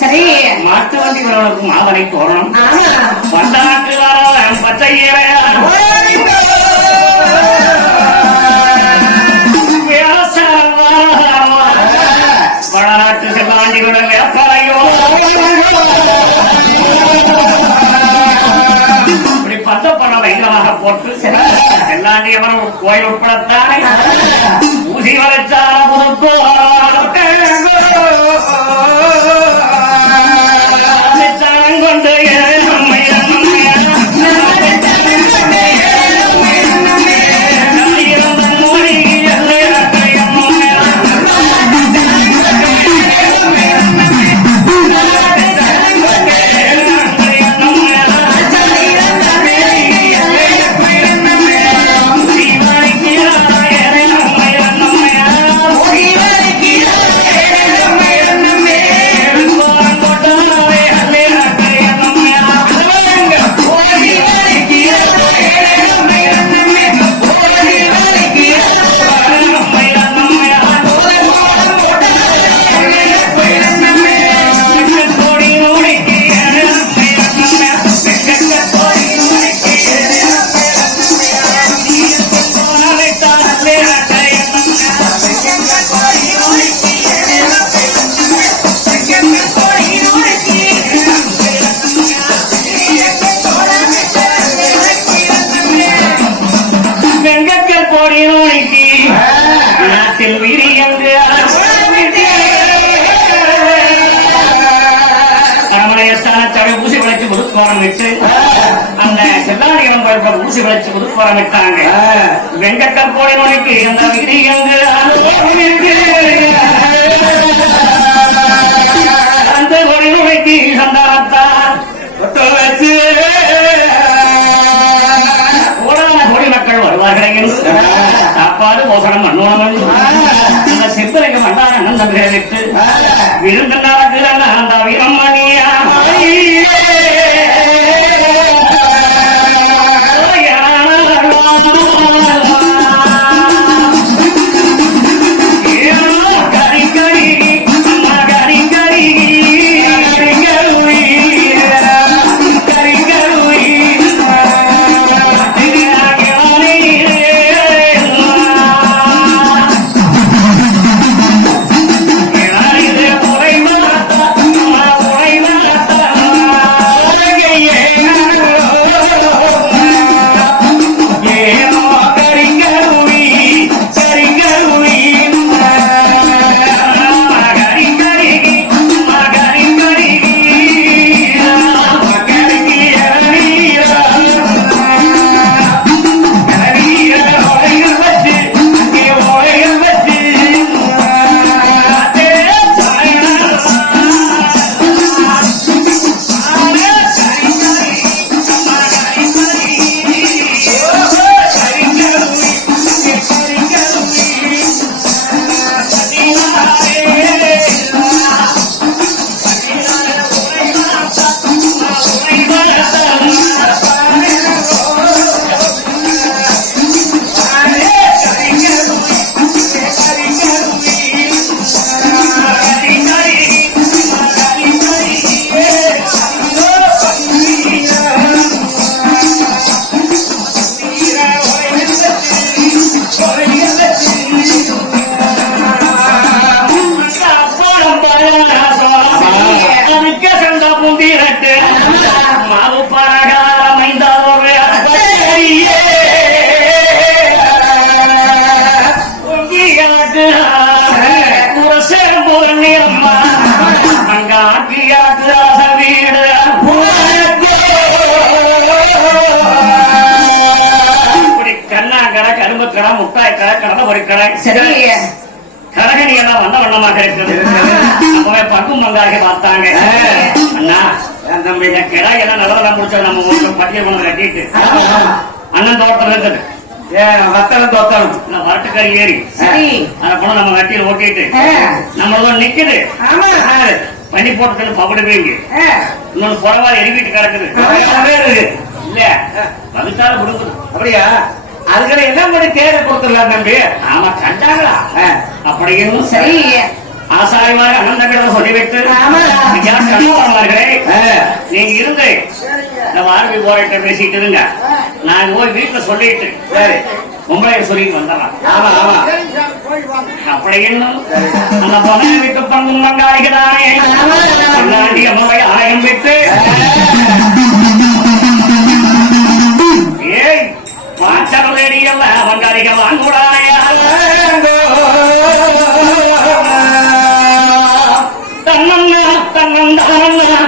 சரி. மாட்டு வண்டி வரவனுக்கு மாவனை போறோம். ஆமா. செல்லாடி இடம் பார்ப்பது ஊசி விளைச்சு கொண்டு போராமிட்டாங்க வெங்கட்ட போனவனுக்கு இந்த விதி அந்த ஒருமைக்கு சந்தானத்தான் கோடி மக்கள் வருவார்கள் சாப்பாடு போசனம் பண்ணுவாங்க அந்த சித்தரைக்கு மண்டான அனந்த அந்த அண்ணா வீரம்மா கடை கடலை பொறி கடை. கரகணி எல்லாம் வண்ண வண்ணமாக இருக்குது. அப்பவே பக்கும் பங்காக பார்த்தாங்க. அண்ணா நம்ம இந்த கிடாய் எல்லாம் நல்லா முடிச்சா நம்ம ஒரு பட்டியல் கொண்டு கட்டிட்டு. அண்ணன் தோட்டம் இருக்குது ஏன் வத்தலம் தோத்தம் நான் வரட்டுக்கறி ஏறி அதை கொண்டு நம்ம கட்டியில் ஓட்டிட்டு. ஆ. நம்ம ஒரு நிக்குது. ஆமா. பண்ணி போட்டு பகுடு போய்ங்க இன்னொன்னு புறவா எரிவிட்டு கிடக்குது. இல்ல பகுத்தால கொடுக்குது அப்படியா? அதுக்கு என்ன பண்ணி தேட கொடுத்துடலாம் தம்பி. ஆமா கண்டாங்களா. அப்படியும் சரி. ஆசாரிமார் அண்ணன் தம்பிடம் சொல்லிவிட்டு ஆ. நீங்க இருந்து இந்த வாழ்வி போராட்ட பேசிட்டு இருங்க. நான் போய் வீட்டுல சொல்லிட்டு சரி. உங்களை சொல்லிட்டு வந்துடலாம். ஆமா ஆமா. அப்படி இன்னும் அந்த பொண்ணை விட்டு பங்கும் பங்காளிகளானே பன்னாண்டி அம்மாவை ஆயம் விட்டு ஏய் வாசலேடி எல்லாம் பங்காளிக வாங்கூடாயா தன்னண்ணா தன்னந்தானண்ணா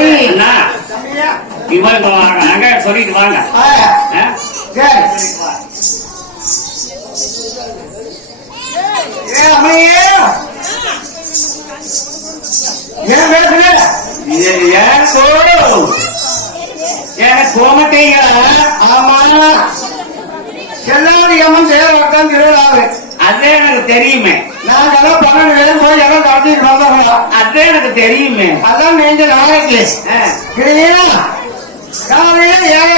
சரி. இவங்க வாங்க. அங்க சொல்லிட்டு வாங்க. ஆ? ஏ- ஏன் சோறு? ஏன் கோமட்டீங்களா? அதே எனக்கு தெரியுமே. அதே எனக்கு தெரியுமே. ஆ, காலையில ஏழை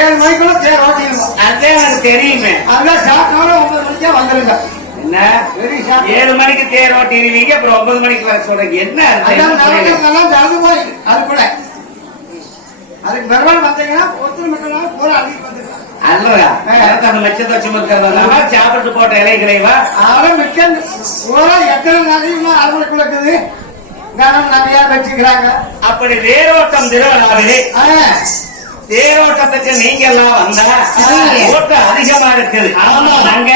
ஏழு மணிக்குள்ள தேர் ஓட்டிடுவோம். அதே எனக்கு தெரியுமே. அதெல்லாம் சாப்பிட்டாலும் ஒன்பது மணிக்கே வந்துருங்க. ஏழு மணிக்கு தேர் ஓட்டிடுவீங்க அப்புறம் ஒன்பது மணிக்கு வர சொல்றீங்க. என்ன? அதான் போய் அது கூட அதுக்கு பெருமாள் பார்த்தீங்கன்னா ஒத்துரு மட்டும் பூரா எனக்கு அந்த மிச்சத்தை சுமக்கிறதா சாப்பிட்டு போட்ட இலைகளைவா அவரும் மிக்க பூரா எத்தனை நகையுமா அரவணைக்குள்ள இருக்குது. கனம் நிறையா வச்சுக்கிறாங்க. அப்படி வேரோட்டம் திருவிழாவிலே தேரோட்டத்துக்கு நீங்க எல்லாம் வந்தா. ஓட்டம் அதிகமா இருக்குது. ஆமா நாங்க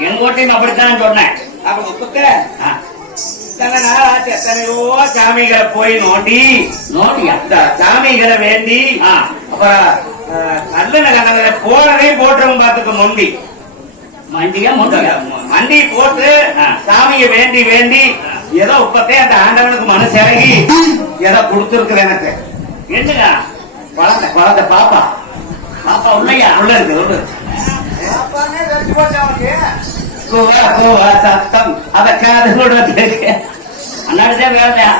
எங்க ஓட்டையும் அப்படித்தான் சொன்னேன். அப்ப ஆ, இத்தனை நாள் ஆச்சு எத்தனையோ சாமிகளை போய் நோண்டி நோட்டியா இந்த சாமிகளை வேண்டி. அப்புறம் நல்ல கண்ணதுல போனதையும் போட்டுருவோம் பாத்துக்க முந்தி மண்டியா முண்டியா? மண்டி போட்டு. சாமியை வேண்டி வேண்டி ஏதோ இப்பத்தே அந்த ஆண்டவனுக்கு மனசு இறங்கி ஏதோ கொடுத்துருக்குது எனக்கு. என்னங்க? குழந்தை குழந்தை பாப்பா. பாப்பா உள்ளையா? உள்ள இருக்கு உள்ள சத்தம். அத காது கூட அண்ணாடிதான் வேலையா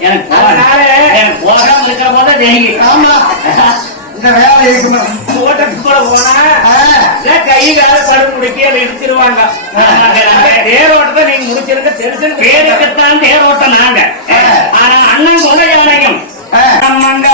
எனக்கு அதனால எனக்கு போகாம இருக்கிற போது தெரியும். ஆமா. கை கால கடும் முடிக்க இடிச்சிருவாங்க. தேரோட்டத்தை நீங்க முடிச்சிருக்க தெரிஞ்சு பேருக்குத்தான் தேரோட்டம் நாங்க. ஆனா அண்ணன் கொலை யானையும் நம்மங்க